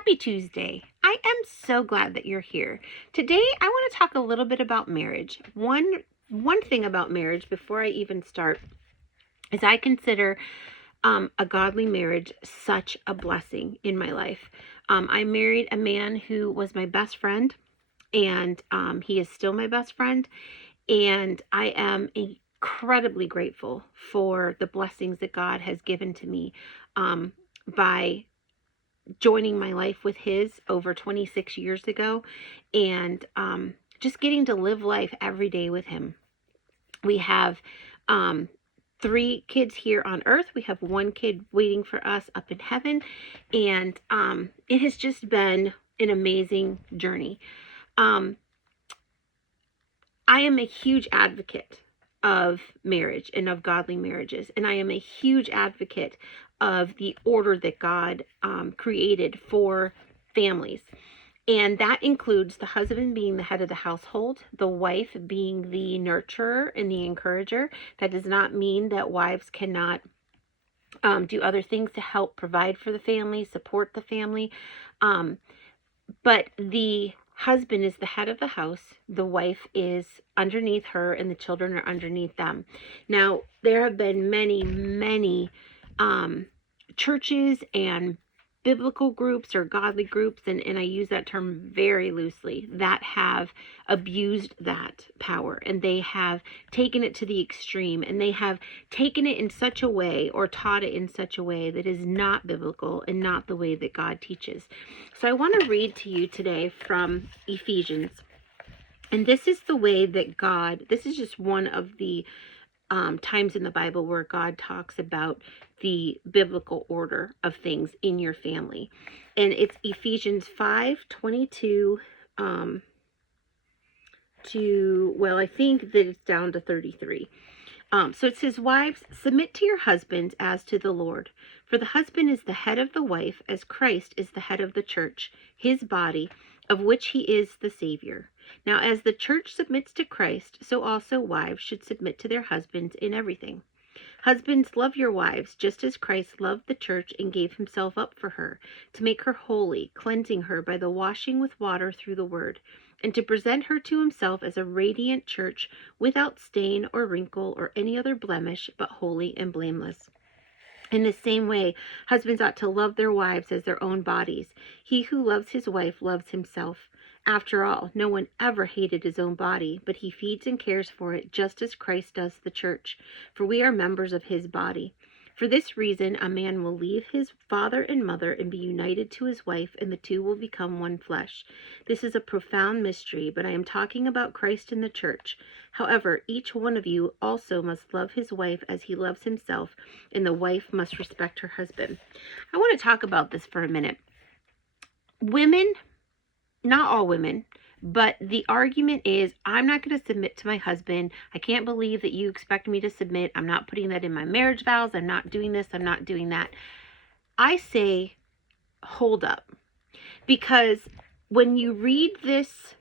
Happy Tuesday. I am so glad that you're here. Today I want to talk a little bit about marriage. One thing about marriage before I even start is I consider a godly marriage such a blessing in my life. I married a man who was my best friend, and he is still my best friend, and I am incredibly grateful for the blessings that God has given to me by joining my life with his over 26 years ago, and just getting to live life every day with him. We have 3 kids here on earth. We have 1 kid waiting for us up in heaven, and it has just been an amazing journey. I am a huge advocate of marriage and of godly marriages, and I am a huge advocate of the order that God created for families. And that includes the husband being the head of the household, the wife being the nurturer and the encourager. That does not mean that wives cannot do other things to help provide for the family, support the family. But the husband is the head of the house, the wife is underneath her, and the children are underneath them. Now, there have been many churches and biblical groups or godly groups, and I use that term very loosely, that have abused that power, and they have taken it to the extreme, and they have taken it in such a way or taught it in such a way that is not biblical and not the way that God teaches. So I want to read to you today from Ephesians, and this is the way that God, this is just one of the times in the Bible where God talks about the biblical order of things in your family. And it's Ephesians 5:22 I think that it's down to 33. So it says, "Wives, submit to your husbands as to the Lord. For the husband is the head of the wife, as Christ is the head of the church, his body, of which he is the Savior. Now, as the church submits to Christ, so also wives should submit to their husbands in everything. Husbands, love your wives, just as Christ loved the church and gave himself up for her, to make her holy, cleansing her by the washing with water through the word, and to present her to himself as a radiant church, without stain or wrinkle or any other blemish, but holy and blameless. In the same way, husbands ought to love their wives as their own bodies. He who loves his wife loves himself. After all, no one ever hated his own body, but he feeds and cares for it, just as Christ does the church, for we are members of his body. For this reason, a man will leave his father and mother and be united to his wife, and the two will become one flesh. This is a profound mystery, but I am talking about Christ and the church. However, each one of you also must love his wife as he loves himself, and the wife must respect her husband." I want to talk about this for a minute. Women, not all women, but the argument is, I'm not going to submit to my husband. I can't believe that you expect me to submit. I'm not putting that in my marriage vows. I'm not doing this. I'm not doing that. I say, hold up. Because when you read this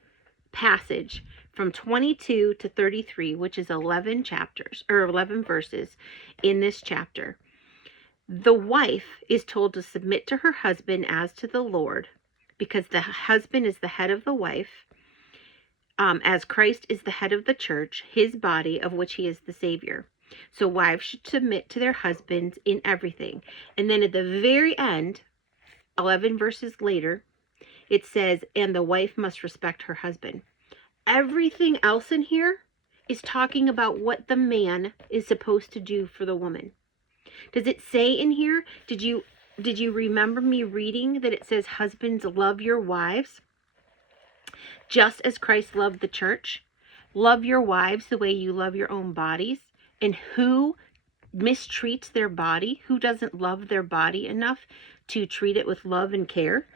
passage from 22 to 33, which is 11 chapters or 11 verses in this chapter, the wife is told to submit to her husband as to the Lord, because the husband is the head of the wife, as Christ is the head of the church, his body, of which he is the Savior. So wives should submit to their husbands in everything. And then at the very end, 11 verses later, it says, and the wife must respect her husband. Everything else in here is talking about what the man is supposed to do for the woman. Does it say in here, did you remember me reading that it says, husbands, love your wives just as Christ loved the church? Love your wives the way you love your own bodies. And who mistreats their body? Who doesn't love their body enough to treat it with love and care?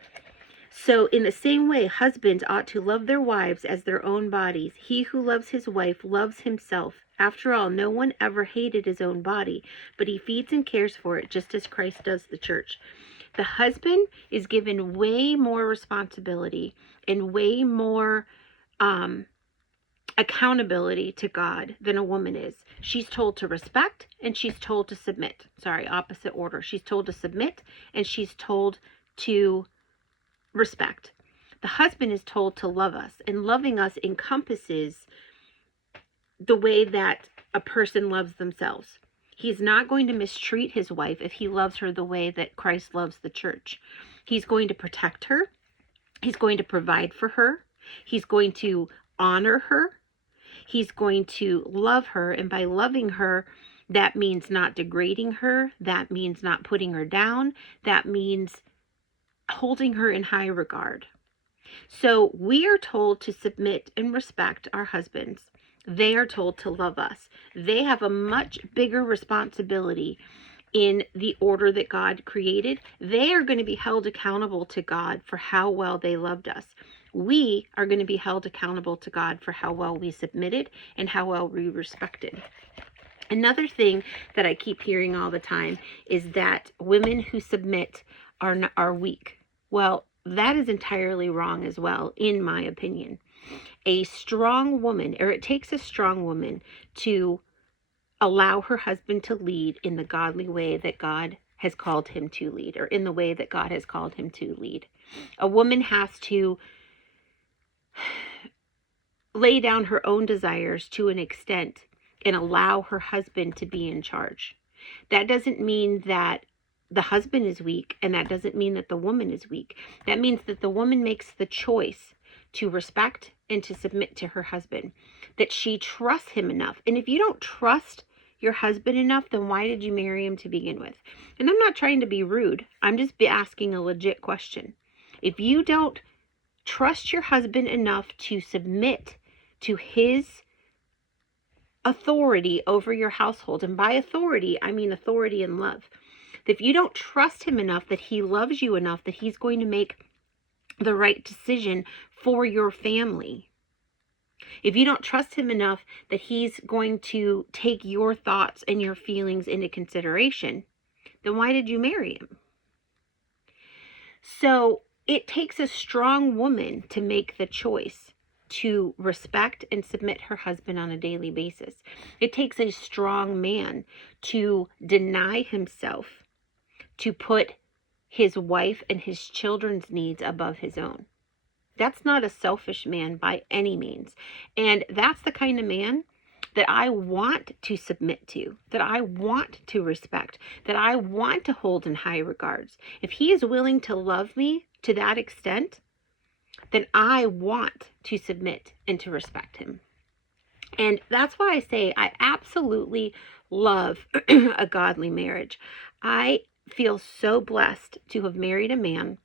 So in the same way, husbands ought to love their wives as their own bodies. He who loves his wife loves himself. After all, no one ever hated his own body, but he feeds and cares for it, just as Christ does the church. The husband is given way more responsibility and way more accountability to God than a woman is. She's told to respect and she's told to submit. Sorry, opposite order. She's told to submit and she's told to respect. The husband is told to love us, and loving us encompasses the way that a person loves themselves. He's not going to mistreat his wife if he loves her the way that Christ loves the church. He's going to protect her. He's going to provide for her. He's going to honor her. He's going to love her. And by loving her, that means not degrading her. That means not putting her down. That means holding her in high regard. So we are told to submit and respect our husbands. They are told to love us. They have a much bigger responsibility in the order that God created. They are going to be held accountable to God for how well they loved us. We are going to be held accountable to God for how well we submitted and how well we respected. Another thing that I keep hearing all the time is that women who submit are weak. Well, that is entirely wrong as well, in my opinion. A strong woman, or it takes a strong woman to allow her husband to lead in the godly way that God has called him to lead, or in the way that God has called him to lead. A woman has to lay down her own desires to an extent and allow her husband to be in charge. That doesn't mean that the husband is weak, and that doesn't mean that the woman is weak. That means that the woman makes the choice to respect and to submit to her husband, that she trusts him enough. And if you don't trust your husband enough, then why did you marry him to begin with? And I'm not trying to be rude. I'm just asking a legit question. If you don't trust your husband enough to submit to his authority over your household, and by authority, I mean authority in love, if you don't trust him enough that he loves you enough that he's going to make the right decision for your family, if you don't trust him enough that he's going to take your thoughts and your feelings into consideration, then why did you marry him? So it takes a strong woman to make the choice to respect and submit her husband on a daily basis. It takes a strong man to deny himself, to put his wife and his children's needs above his own. That's not a selfish man by any means. And that's the kind of man that I want to submit to, that I want to respect, that I want to hold in high regards. If he is willing to love me to that extent, then I want to submit and to respect him. And that's why I say I absolutely love a godly marriage. I feel so blessed to have married a man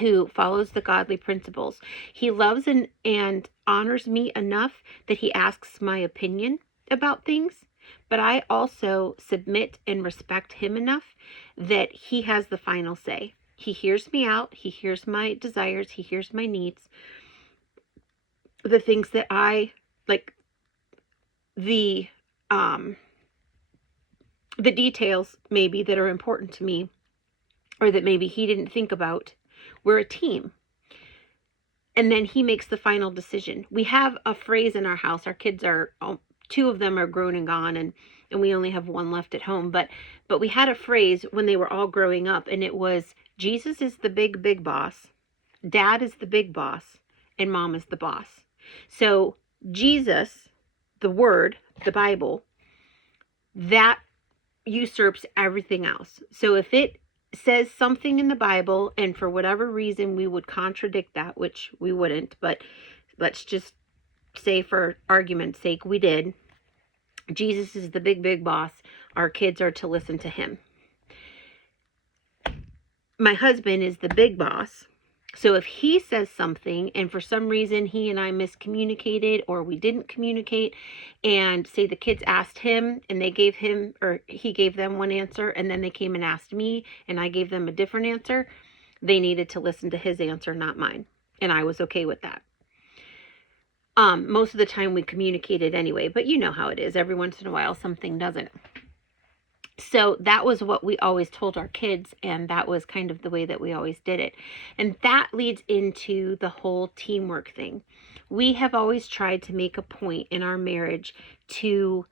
who follows the godly principles. He loves and honors me enough that he asks my opinion about things, but I also submit and respect him enough that he has the final say. He hears me out. He hears my desires. He hears my needs. The things that I like, the details maybe that are important to me, or that maybe he didn't think about. We're a team. And then he makes the final decision. We have a phrase in our house. Our kids are, two of them are grown and gone, and we only have one left at home. But we had a phrase when they were all growing up, and it was, Jesus is the big boss, Dad is the big boss, and Mom is the boss. So Jesus, the Word, the Bible, that usurps everything else. So if it says something in the Bible, and for whatever reason we would contradict that, which we wouldn't, but let's just say for argument's sake we did, Jesus is the big boss. Our kids are to listen to him. My husband is the big boss. So if he says something and for some reason he and I miscommunicated, or we didn't communicate, and say the kids asked him and they gave him, or he gave them one answer, and then they came and asked me and I gave them a different answer, they needed to listen to his answer, not mine. And I was okay with that. Most of the time we communicated anyway, but you know how it is. Every once in a while something doesn't. So that was what we always told our kids, and that was kind of the way that we always did it. And that leads into the whole teamwork thing. We have always tried to make a point in our marriage to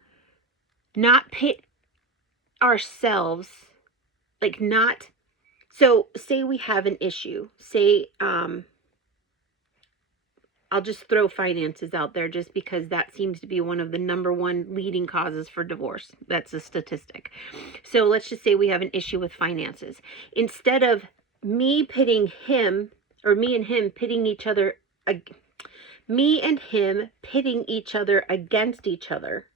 not pit ourselves, like not So say we have an issue. Say, I'll just throw finances out there just because that seems to be one of the number one leading causes for divorce. That's a statistic. So let's just say we have an issue with finances. Instead of me pitting him, or me and him pitting each other, me and him pitting each other against each other,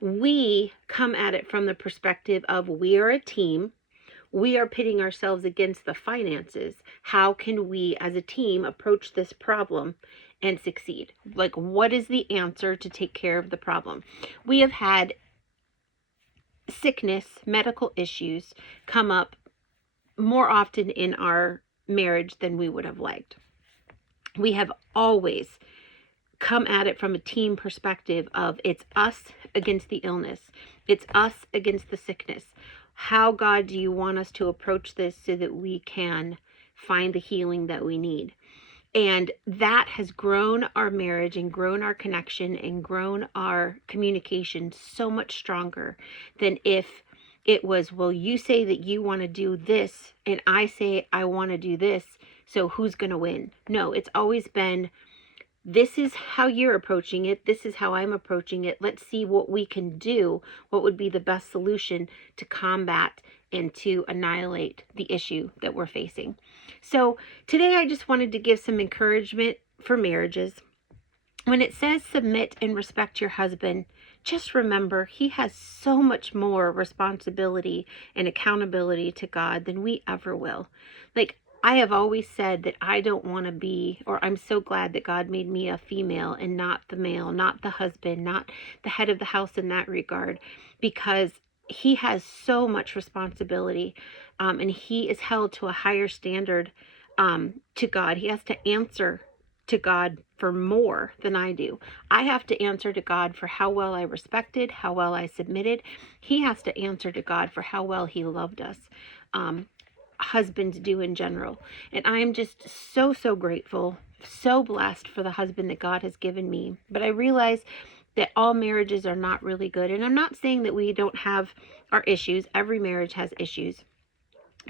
we come at it from the perspective of we are a team. We are pitting ourselves against the finances. How can we as a team approach this problem and succeed? Like, what is the answer to take care of the problem? We have had sickness, medical issues come up more often in our marriage than we would have liked. We have always come at it from a team perspective of it's us against the illness. It's us against the sickness. How, God, do you want us to approach this so that we can find the healing that we need? And that has grown our marriage and grown our connection and grown our communication so much stronger than if it was, well, you say that you want to do this and I say I want to do this, so who's going to win? No, it's always been, this is how you're approaching it. This is how I'm approaching it. Let's see what we can do. What would be the best solution to combat and to annihilate the issue that we're facing? So today I just wanted to give some encouragement for marriages. When it says submit and respect your husband, just remember he has so much more responsibility and accountability to God than we ever will. Like, I have always said that I don't want to be, or I'm so glad that God made me a female and not the male, not the husband, not the head of the house in that regard, because he has so much responsibility, and he is held to a higher standard to God. He has to answer to God for more than I do. I have to answer to God for how well I respected, how well I submitted. He has to answer to God for how well he loved us. Husbands do in general. And I am just so, so grateful, so blessed for the husband that God has given me. But I realize that all marriages are not really good. And I'm not saying that we don't have our issues. Every marriage has issues.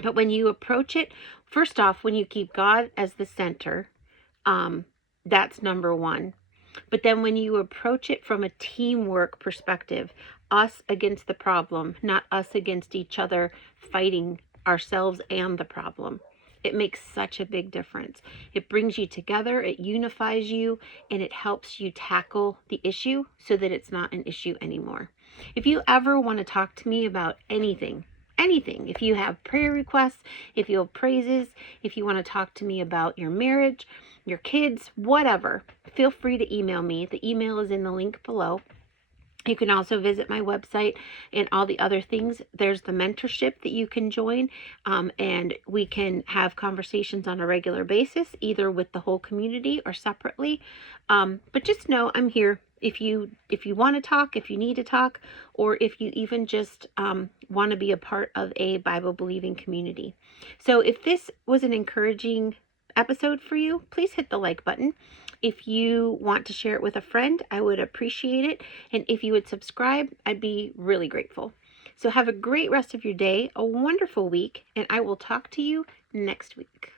But when you approach it, first off, when you keep God as the center, that's number one. But then when you approach it from a teamwork perspective, us against the problem, not us against each other, fighting ourselves and the problem, it makes such a big difference. It brings you together, it unifies you, and it helps you tackle the issue so that it's not an issue anymore. If you ever want to talk to me about anything, if you have prayer requests, if you have praises, if you want to talk to me about your marriage, your kids, whatever, feel free to email me. The email is in the link below. You can also visit my website and all the other things. There's the mentorship that you can join, and we can have conversations on a regular basis, either with the whole community or separately. But just know I'm here if you want to talk, if you need to talk, or if you even just want to be a part of a Bible-believing community. So if this was an encouraging episode for you, please hit the like button. If you want to share it with a friend, I would appreciate it. And if you would subscribe, I'd be really grateful. So have a great rest of your day, a wonderful week, and I will talk to you next week.